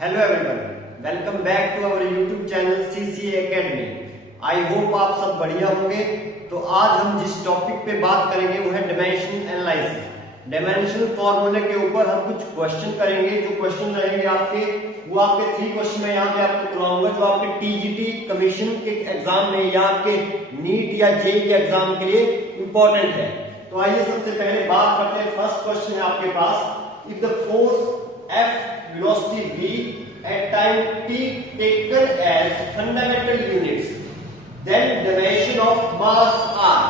Hello everyone, welcome back to our YouTube channel CCA academy. I hope आप सब बढ़िया होंगे। तो आज हम जिस टॉपिक पे बात करेंगे वो है डायमेंशन एनालिसिस। डायमेंशनल फॉर्मूले के ऊपर हम कुछ क्वेश्चन करेंगे। जो क्वेश्चन रहेंगे आपके वो आपके 3 क्वेश्चन मैं यहाँ पे आपको करवाऊंगा, जो आपके टीजीटी कमीशन के एग्जाम में या आपके नीट या जेईई के एग्जाम के लिए इंपॉर्टेंट है। तो आइए सबसे पहले बात करते हैं। फर्स्ट क्वेश्चन है आपके पास, if the force F velocity v at time t taken as fundamental units, then dimension of mass r।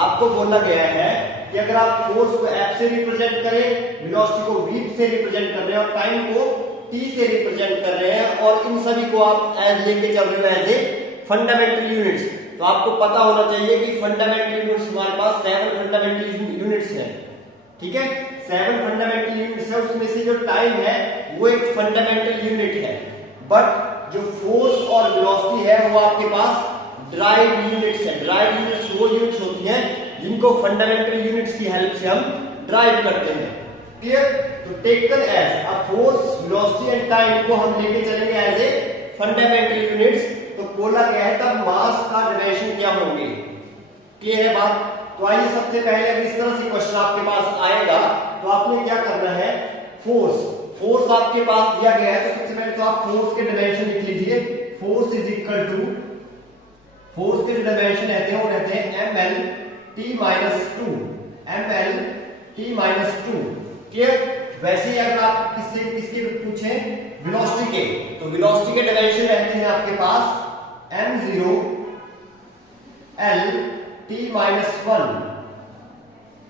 आपको बोला गया है कि अगर आप फोर्स को F से रिप्रेजेंट करें, वेलोसिटी को v से रिप्रेजेंट कर रहे हैं और टाइम को t से रिप्रेजेंट कर रहे हैं और इन सभी को आप एज लेके चल रहे हो एज ए फंडामेंटल यूनिट्स, तो आपको पता होना चाहिए कि फंडामेंटल यूनिट्स हमारे पास 7 फंडामेंटल यूनिट्स हैं। ठीक है, 7 फंडामेंटल यूनिट्स है, उसमें से जो टाइम है वो एक फंडामेंटल यूनिट है, बट जो फोर्स और वेलोसिटी है वो आपके पास ड्राइव यूनिट्स है। ड्राइव यूनिट्स वो यूनिट्स होती हैं जिनको फंडामेंटल यूनिट्स की हेल्प से हम ड्राइव करते हैं। क्लियर? तो taken as a force, velocity and time को हम लेके चलेंगे एज ए फंडामेंटल यूनिट्स। तो बोला गया है तब मास का डायमेंशन क्या होंगे। क्लियर है बात? तो आइए सबसे पहले अगर इस तरह से क्वेश्चन आपके पास आएगा तो आपने क्या करना है, फोर्स आपके पास दिया गया है तो सबसे पहले तो आप फोर्स के डायमेंशन लिख लीजिए। Force is equal to, force के डायमेंशन रहते हैं वो रहते हैं ml t minus 2, ml t minus 2। Clear? वैसे ही अगर आप किसके पूछें वेलोसिटी के, तो वेलोसिटी के डायमेंशन रहते हैं आपके पास m0 l t minus 1।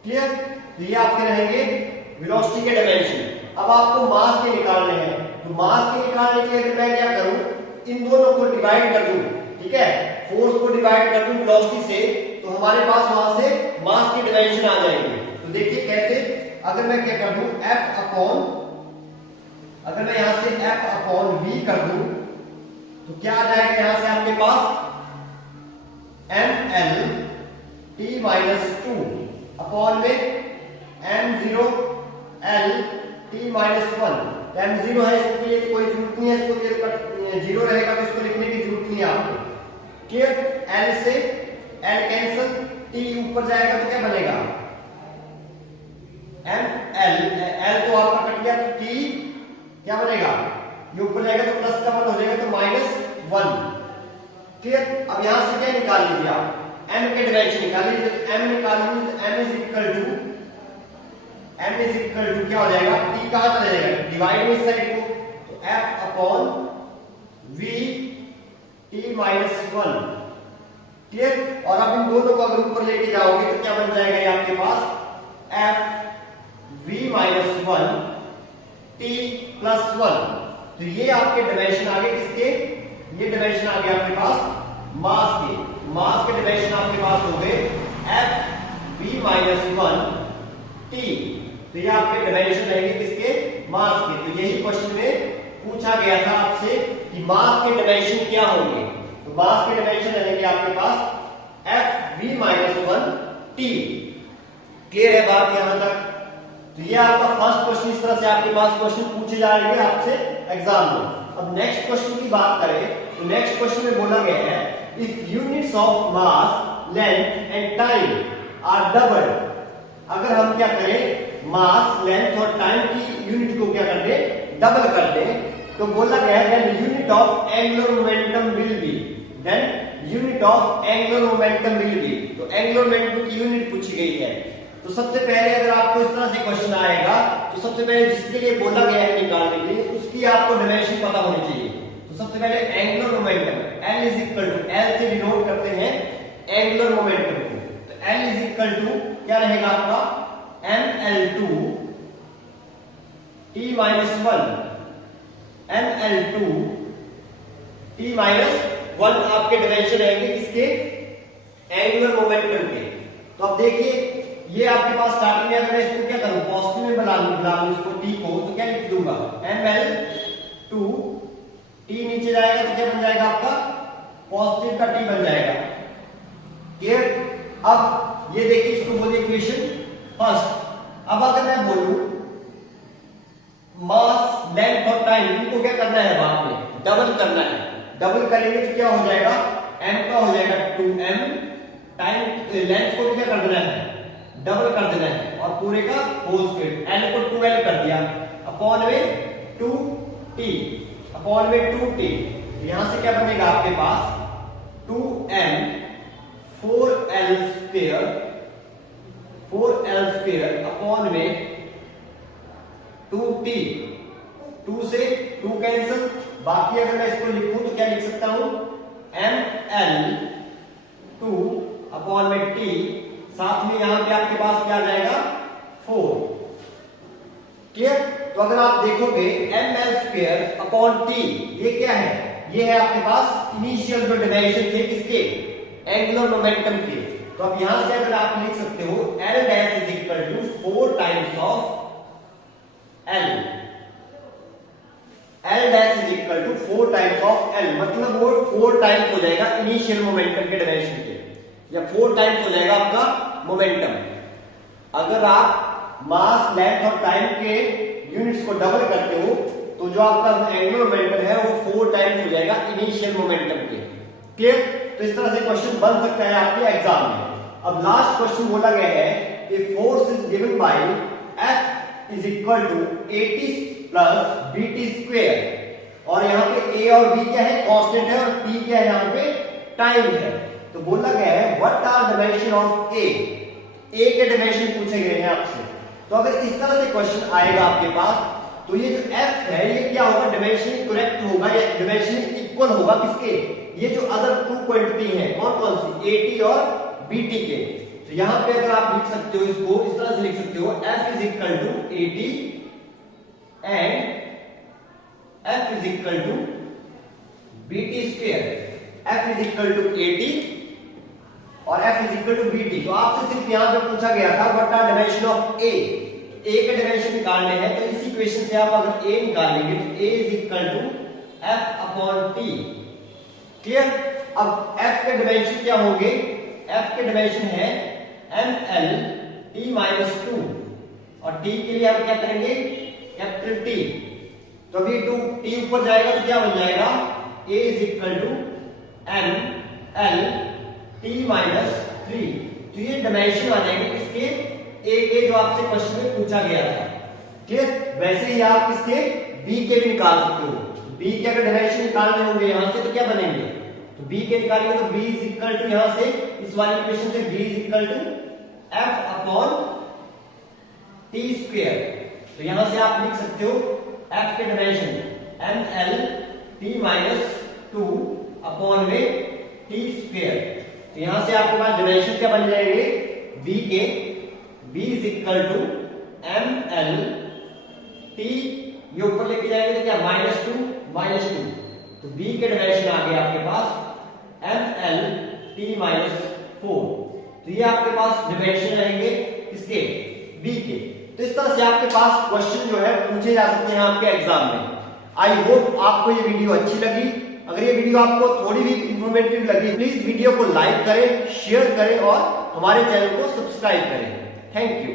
Clear? तो ये आपके रहेंगे वेलोसिटी के डायमेंशन। अब आपको मास के निकालने हैं, तो मास के निकालने के लिए अगर मैं क्या करूं, इन दोनों को डिवाइड कर दूं। ठीक है, फोर्स को डिवाइड कर दूं वेलोसिटी से, तो हमारे पास वहां से मास के डायमेंशन आ जाएंगे। तो देखिए कैसे, अगर मैं क्या कर दूं F अपॉन, अगर मैं यहां से F अपॉन V कर दूं तो क्या आ जाएगा यहां से आपके पास ml t माइनस 2 अपॉन में m0 l t minus 1। m0 है, इसके लिए तो कोई जरूरत नहीं है, इसको जीरो रहेगा तो इसको लिखने की जरूरत नहीं है आपको। क्लियर? l से l कैंसिल, t ऊपर जाएगा तो क्या बनेगा ml, l तो आपका कट गया तो t क्या बनेगा, ये ऊपर जाएगा तो प्लस का 1 हो जाएगा तो माइनस 1। क्लियर? अब यहां से क्या निकाल लीजिए आप, m के डायमेंशन निकाल लीजिए। तो m निकाल लीजिए तो m इज इक्वल टू क्या हो जाएगा, t कहां चला जाएगा, डिवाइड में इस साइड को, तो f upon v t minus 1। Clear? और अब इन दोनों को अगर ऊपर लेके जाओगे तो क्या बन जाएगा ये आपके पास f v minus 1 t plus 1। तो ये आपके डायमेंशन आ गए किसके, ये डायमेंशन आ गया आपके पास मास के। मास के डायमेंशन आपके पास हो गए f v माइनस 1 t। तो ये आपके डायमेंशन रहेंगे किसके, मास के। तो यही क्वेश्चन में पूछा गया था आपसे कि मास के डायमेंशन क्या होंगे। तो मास के डायमेंशन रहेंगे आपके पास f v minus 1 t। Clear है बात यहां तक? तो ये आपका फर्स्ट क्वेश्चन, इस तरह से आपके पास क्वेश्चन पूछे जाएंगे आपसे एग्जाम में। अब नेक्स्ट क्वेश्चन की बात करें तो नेक्स्ट क्वेश्चन में बोला गया है, if units of mass, length and time are doubled. अगर हम क्या करें, मास, लेंथ और टाइम की यूनिट को क्या कर दें, डबल कर दें, तो बोला गया है then unit of angular momentum will be, then unit of angular momentum will be. तो एंगुलर मोमेंटम की यूनिट पूछी गई है। तो सबसे पहले अगर आपको इस तरह से क्वेश्चन आएगा तो सबसे पहले जिसके लिए बोला गया है निकालने के लिए उसकी आपको डायमेंशन पता होनी चाहिए। तो सबसे पहले angular momentum L is equal to, L से डिनोट करते हैं एंगुलर मोमेंटम को। तो L इज इक्वल टू क्या रहेगा आपका ml2 t minus 1, ml2 t minus 1 आपके डायमेंशन रहेंगे किसके, एंगुलर मोमेंटम के। तो अब देखिए ये आपके पास स्टार्टिंग में अगर मैं इसको क्या करूं, पॉजिटिव में बना लूं इसको t को, तो क्या लिख दूंगा ml2 t, नीचे जाएगा तो क्या बन जाएगा आपका पॉजिटिव का t बन जाएगा। क्लियर? अब ये देखिए इसको बोलिए इक्वेशन फर्स्ट। अब अगर मैं बोलूं मास लेंथ और टाइम इनको क्या करना है, वहां पे डबल करना है। डबल करेंगे तो क्या हो जाएगा, m का हो जाएगा 2m, टाइम लेंथ को क्या कर देना है, डबल कर देना है, और पूरे का होल स्क्वायर, l को 2l कर दिया, अपॉन में 2t, अपॉन में 2t। यहां से क्या बनेगा आपके पास 2m 4l स्क्वायर अपॉन में 2t, 2 से 2 कैंसिल, बाकी अगर मैं इसको लिखूं तो क्या लिख सकता हूं, ml 2 अपॉन में t, साथ में यहां पे आपके पास क्या आ जाएगा 4। क्लियर? तो अगर आप देखोगे ml स्क्वायर अपॉन t, ये क्या है, ये है आपके पास इनिशियल जो डायमेंशन थे किसके, एंगुलर मोमेंटम के। तो अब यहां से अगर आप लिख सकते हो L dash is equal to 4 times of L, L dash is equal to 4 times of L, मतलब वो 4 टाइम्स हो जाएगा इनिशियल मोमेंटम के डायमेंशन के, या 4 टाइम्स हो जाएगा आपका मोमेंटम। अगर आप मास लेंथ और टाइम के यूनिट्स को डबल करते हो तो जो आपका एंगुलर मोमेंटम है वो 4 टाइम्स हो जाएगा इनिशियल मोमेंटम के। क्लियर? तो इस तरह से क्वेश्चन बन सकता है आपके एग्जाम में। अब लास्ट क्वेश्चन बोला गया है, a force is given by F is equal to AT plus BT square, और यहाँ पे A और B क्या है, कांस्टेंट है, और T क्या है, यहाँ पे टाइम है। तो बोला गया है what are dimension of A, A के डायमेंशन पूछे गए हैं आपसे। तो अगर इस तरह से क्वेश्चन आएगा आपके पास, तो ये जो F है ये क्या होगा, डायमेंशन करेक्ट होगा या डायमेंशन इक्वल होगा किसके, ये जो अदर 2 क्वांटिटी है, कौन कौन सी, AT और BT के। तो यहां पे अगर आप लिख सकते हो, इसको इस तरह से लिख सकते हो, F is equal to AT and F is equal to BT square. F is equal to AT और F is equal to BT। तो आपसे सिर्फ यहां पे पूछा गया था what are dimension of A, A के डायमेंशन निकालने हैं। तो इस इक्वेशन से आप अगर A निकालेंगे तो A is equal to F upon T। Clear? अब F के डायमेंशन क्या होंगे, F के डायमेंशन है ml t माइनस 2, और t के लिए हम क्या करेंगे, कैपिटल T। तो अभी 2 t ऊपर जाएगा तो क्या बन जाएगा, A is equal to ml t minus 3। तो ये डायमेंशन आ जाएंगे इसके A के, जो आपसे क्वेश्चन में पूछा गया था। क्लियर? वैसे ही आप इसके B के भी निकाल सकते हो। B के अगर डायमेंशन निकालने होंगे यहां से तो क्या बनेंगे, तो B के निकालेंगे तो B इज इक्वल टू, यहां से इस वाली इक्वेशन से B is equal to F upon T square. तो यहां से आप लिख सकते हो F के dimension ml t minus 2 upon में T स्क्वायर। तो यहां से आपके पास डायमेंशन क्या बन जाएंगे, B के, B is equal to ml t, ये ऊपर लेके जाएंगे तो क्या माइनस 2, तो B के डायमेंशन आ गए आपके पास ml t माइनस 4। तो ये आपके पास डायमेंशन रहेंगे इसके B के। तो इस तरह से आपके पास क्वेश्चन जो है पूछे जा सकते हैं आपके एग्जाम में। आई होप आपको ये वीडियो अच्छी लगी। अगर ये वीडियो आपको थोड़ी भी इंफॉर्मेटिव लगी, प्लीज वीडियो को लाइक करें, शेयर करें और हमारे चैनल को सब्सक्राइब करें। Thank you.